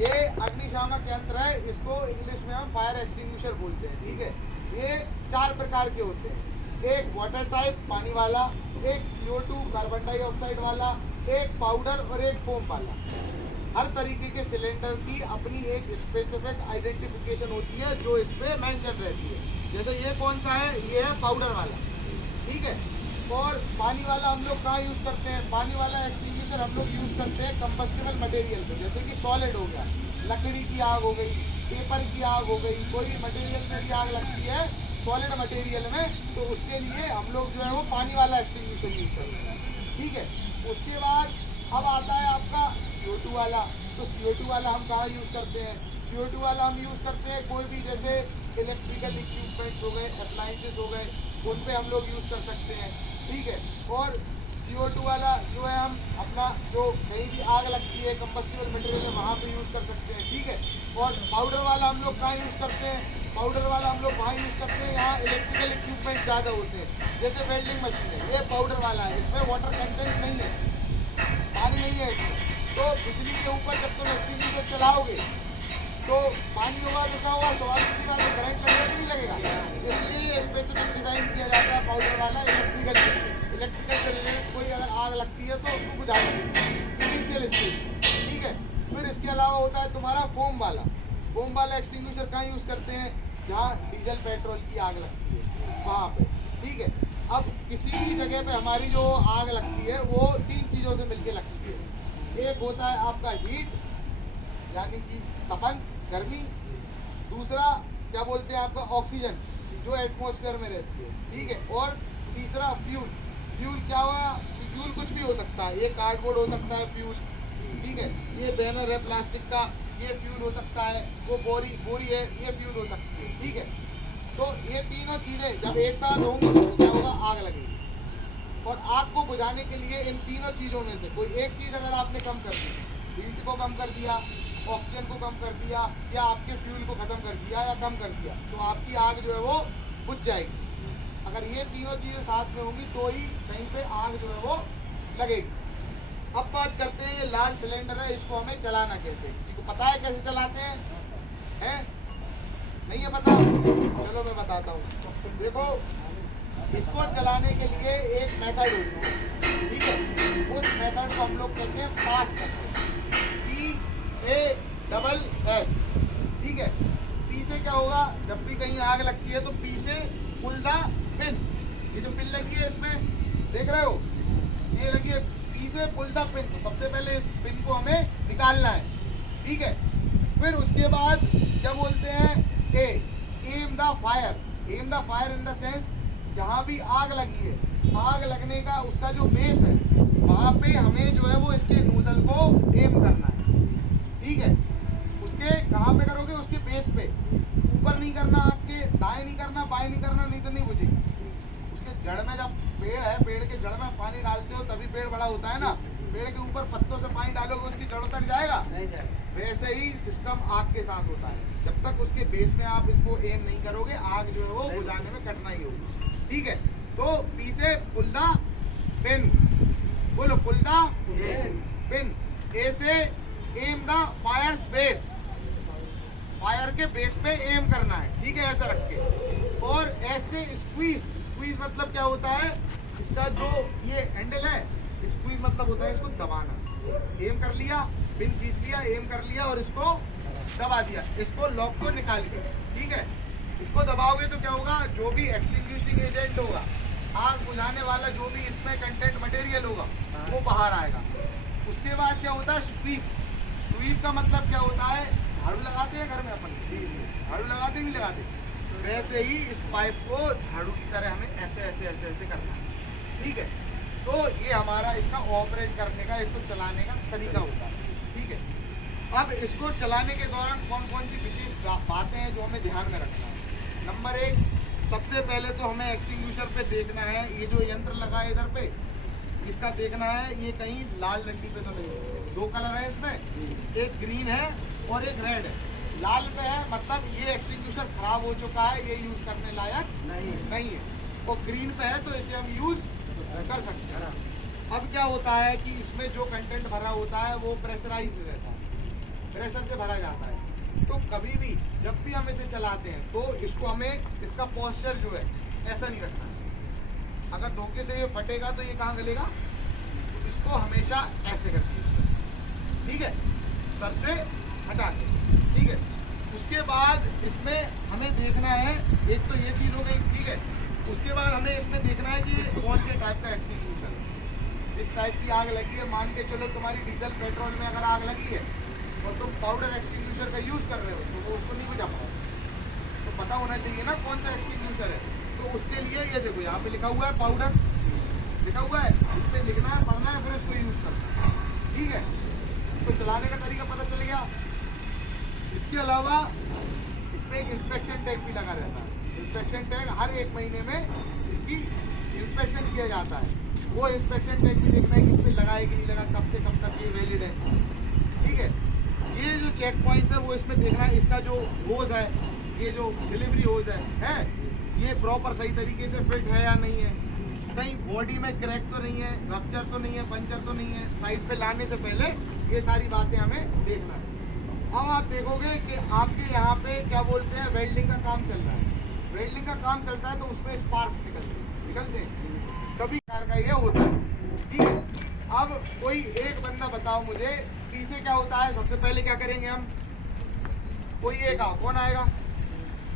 ये अग्निशामक यंत्र है, इसको इंग्लिश में हम फायर एक्सटिंग्विशर बोलते हैं। ठीक है, ये 4 प्रकार के होते हैं। एक वाटर टाइप पानी वाला, एक CO2 कार्बन डाइऑक्साइड वाला, एक पाउडर और एक फोम वाला। हर तरीके के सिलेंडर की अपनी एक स्पेसिफिक आइडेंटिफिकेशन होती है जो इस पे मेंशन रहती है। जैसे ये कौन सा है, ये है पाउडर वाला। ठीक है, और पानी वाला हम लोग कहाँ यूज़ करते हैं, पानी वाला एक्सटिंग्विशर हम लोग यूज़ करते हैं कंबस्टिबल मटेरियल पे, जैसे कि सॉलिड हो गया, लकड़ी की आग हो गई, पेपर की आग हो गई, कोई मटेरियल में भी आग लगती है सॉलिड मटेरियल में, तो उसके लिए हम लोग जो है वो पानी वाला एक्सटिंग्विशर यूज़ करते हैं। ठीक है, उसके बाद अब आता है आपका CO2 वाला। तो CO2 वाला हम कहाँ यूज़ करते हैं, CO2 वाला हम यूज़ करते हैं कोई भी जैसे इलेक्ट्रिकल इक्विपमेंट्स हो गए, अप्लाइंसेस हो गए, उन पे हम लोग यूज़ कर सकते हैं। ठीक है, और CO2 वाला जो है हम अपना जो कहीं भी आग लगती है कंबस्टिबल मटेरियल है वहाँ पे यूज़ कर सकते हैं। ठीक है, और पाउडर वाला हम लोग कहाँ यूज़ करते हैं, पाउडर वाला हम लोग वहाँ यूज़ करते हैं यहाँ इलेक्ट्रिकल इक्विपमेंट ज़्यादा होते हैं, जैसे वेल्डिंग मशीन है, ये पाउडर वाला है, इसमें वाटर कंटेंट नहीं है, पानी नहीं है इसमें। तो बिजली के ऊपर जब तुम एक्सटिंग्विशर चलाओगे तो पानी होगा तो क्या होगा, स्वाभाविक सी बात है करंट लगेगा कि नहीं लगेगा। इसलिए ये स्पेसिफिक डिज़ाइन किया जाता है पाउडर वाला इलेक्ट्रिकल से रिलेटेड कोई अगर आग लगती है तो उसको बुझाने के लिए इनिशियल स्टेज। ठीक है, फिर इसके अलावा होता है तुम्हारा फोम वाला। फोम वाला एक्सटिंग्विशर कहाँ यूज़ करते हैं, जहाँ डीजल पेट्रोल की आग लगती है वहाँ पे। ठीक है, अब किसी भी जगह पे हमारी जो आग लगती है वो 3 चीज़ों से मिलके लगती है। एक होता है आपका हीट यानी कि तपन, गर्मी। दूसरा क्या बोलते हैं आपका ऑक्सीजन जो एटमॉस्फेयर में रहती है। ठीक है, और तीसरा फ्यूल। फ्यूल क्या हुआ, फ्यूल कुछ भी हो सकता है, ये कार्डबोर्ड हो सकता है फ्यूल। ठीक है, ये बैनर है प्लास्टिक का, ये फ्यूल हो सकता है, वो बोरी है, ये फ्यूल हो सकती है। ठीक है, तो ये तीनों चीज़ें जब एक साथ होंगी तो क्या होगा, आग लगेगी। और आग को बुझाने के लिए इन तीनों चीज़ों में से कोई एक चीज़ अगर आपने कम कर दी, हीट को कम कर दिया, ऑक्सीजन को कम कर दिया, या आपके फ्यूल को ख़त्म कर दिया या कम कर दिया, तो आपकी आग जो है वो बुझ जाएगी। अगर ये तीनों चीज़ें साथ में होंगी तो ही कहीं पे आग जो है वो लगेगी। अब बात करते हैं, ये लाल सिलेंडर है, इसको हमें चलाना कैसे, किसी को पता है कैसे चलाते हैं? नहीं है पता? चलो मैं बताता हूँ। देखो, इसको चलाने के लिए एक मेथड होती है। ठीक है, उस मेथड को हम लोग कहते हैं पास मेथड, PASS। ठीक है, पी से क्या होगा, जब भी कहीं आग लगती है तो पी से पुल द पिन। ये जो पिन लगी है इसमें देख रहे हो, ये लगी है, पी से पुल द पिन। तो सबसे पहले इस पिन को हमें निकालना है। ठीक है, फिर उसके बाद क्या बोलते हैं, M the fire. M the fire in the sense जहाँ भी आग लगी है, आग लगने का उसका जो बेस है वहाँ पे हमें जो है वो इसके नोजल को एम करना है। ठीक है, उसके कहाँ पे करोगे, उसके बेस पे, ऊपर नहीं करना, आपके दाएं नहीं करना, बाएं नहीं करना, नहीं तो नहीं बुझेगी। उसके जड़ में जब पेड़ है, पेड़ के जड़ में पानी डालते हो तभी पेड़ बड़ा होता है ना। पेड़ के ऊपर पत्तों से पानी डालोगे उसकी जड़ों तक जाएगा? वैसे ही सिस्टम आग के साथ होता है, जब तक उसके बेस में आप इसको एम नहीं करोगे आग जो है वो बुझाने में कठिनाई होगी। ठीक है, तो पी से पुल द पिन, बोलो पुल द पिन। ए से aim the fire base, fire के बेस पे एम करना है। ठीक है, ऐसा रख के। और ऐसे स्क्वीज, स्क्वीज मतलब क्या होता है, इसका जो ये हैंडल है, स्क्वीज मतलब होता है इसको दबाना। एम कर लिया, पिन खींच लिया, एम कर लिया और इसको दबा दिया, इसको लॉक को निकाल के। ठीक है, इसको दबाओगे तो क्या होगा, जो भी एक्सटिंग्विशिंग एजेंट होगा, आग बुझाने वाला जो भी इसमें कंटेंट मटेरियल होगा वो बाहर आएगा। उसके बाद क्या होता है, स्वीप। स्वीप का मतलब क्या होता है, झाड़ू लगाते हैं घर में अपन, झाड़ू लगाते नहीं लगाते, वैसे ही इस पाइप को झाड़ू की तरह हमें ऐसे ऐसे ऐसे ऐसे करना है। ठीक है, तो ये हमारा इसका ऑपरेट करने का, इसको चलाने का तरीका होता है। ठीक है, अब इसको चलाने के दौरान कौन कौन सी विशेष बातें हैं जो हमें ध्यान में रखना है। नंबर 1, सबसे पहले तो हमें एक्सटिंग्विशर पे देखना है, ये जो यंत्र लगा है इधर पे, इसका देखना है ये कहीं लाल डंडी पे तो नहीं है। 2 कलर है इसमें, एक ग्रीन है और एक रेड है। लाल पे है मतलब ये एक्सटिंग्विशर खराब हो चुका है, ये यूज करने लायक नहीं है। और ग्रीन पे है तो इसे हम यूज कर सकते हैं। अब क्या होता है कि इसमें जो कंटेंट भरा होता है वो प्रेशराइज रहता है। प्रेशर से भरा जाता है। तो कभी भी जब भी हम इसे चलाते हैं तो इसको हमें इसका पोस्चर जो है ऐसा नहीं रखना है। अगर धोखे से ये फटेगा तो ये कहाँ गलेगा, तो इसको हमेशा ऐसे करके, ठीक है, सर से हटा के, ठीक है। उसके बाद इसमें हमें देखना है, एक तो ये चीज़ हो गई, ठीक है। उसके बाद हमें इसमें देखना है कि कौन से टाइप का एक्सटिंग्विशर है। इस टाइप की आग लगी है, मान के चलो तुम्हारी डीजल पेट्रोल में अगर आग लगी है और तुम पाउडर एक्सटिंग्विशर का यूज़ कर रहे हो तो वो उसको नहीं बुझा पाओ, तो पता होना चाहिए ना कौन सा एक्सटिंग्विशर है। तो उसके लिए ये देखो यहाँ पे लिखा हुआ है पाउडर, लिखा हुआ है, इस पर लिखना है, पढ़ना है, फिर उसको यूज़ करना है, ठीक है। इसको चलाने का तरीका पता चल गया। इसके अलावा इसमें एक इंस्पेक्शन टैग भी लगा रहता है। इंस्पेक्शन टैग हर 1 महीने में इसकी इंस्पेक्शन किया जाता है। वो इंस्पेक्शन टैग भी देखना है कि इस पर लगा है कि नहीं लगा, कब से कब तक ये वैलिड है, ठीक है। ये जो चेक पॉइंट्स है वो इसमें देखना है, इसका जो होज है, ये जो डिलीवरी होज है ये प्रॉपर सही तरीके से फिट है या नहीं है, कहीं बॉडी में क्रैक तो नहीं है, रप्चर तो नहीं है, पंचर तो नहीं है। साइड पे लाने से पहले ये सारी बातें हमें देखना है। अब आप देखोगे कि आपके यहाँ पे क्या बोलते हैं, वेल्डिंग का काम चल रहा है। वेल्डिंग का काम चलता है तो उसमें स्पार्क्स निकलते हैं, कभी कार का ये होता है, ठीक है। अब कोई एक बंदा बताओ मुझे, पीछे क्या होता है। सबसे पहले क्या करेंगे हम, कोई एक आओ, कौन आएगा,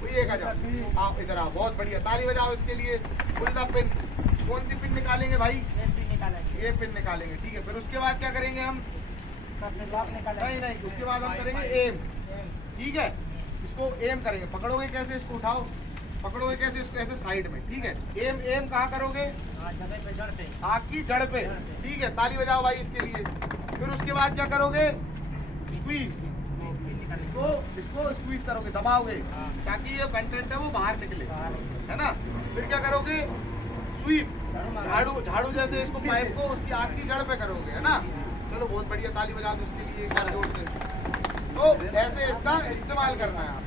कोई एक आ जाओ, आओ इधर आओ, बहुत बढ़िया, ताली बजाओ इसके लिए। पुल द पिन, कौन सी पिन निकालेंगे भाई, ये पिन निकालेंगे, ठीक है। फिर उसके बाद क्या करेंगे हम, नहीं, उसके बाद हम करेंगे एम, ठीक है। इसको एम करेंगे, पकड़ोगे कैसे, इसको उठाओ, पकड़ोगे कैसे, इसको ऐसे साइड में, ठीक है। एम कहाँ करोगे, आग की जड़ पे, ठीक है। ताली बजाओ भाई इसके लिए। फिर उसके बाद क्या करोगे, स्क्वीज, इसको स्क्वीज करोगे, दबाओगे ताकि ये कंटेंट है वो बाहर निकले, है ना। फिर क्या करोगे, स्वीप, झाड़ू जैसे इसको पाइप को उसकी आग की जड़ पे करोगे, है ना। चलो बहुत बढ़िया, ताली बजा दो उसके लिए एक बार जोर से। तो ऐसे इसका इस्तेमाल करना है आप।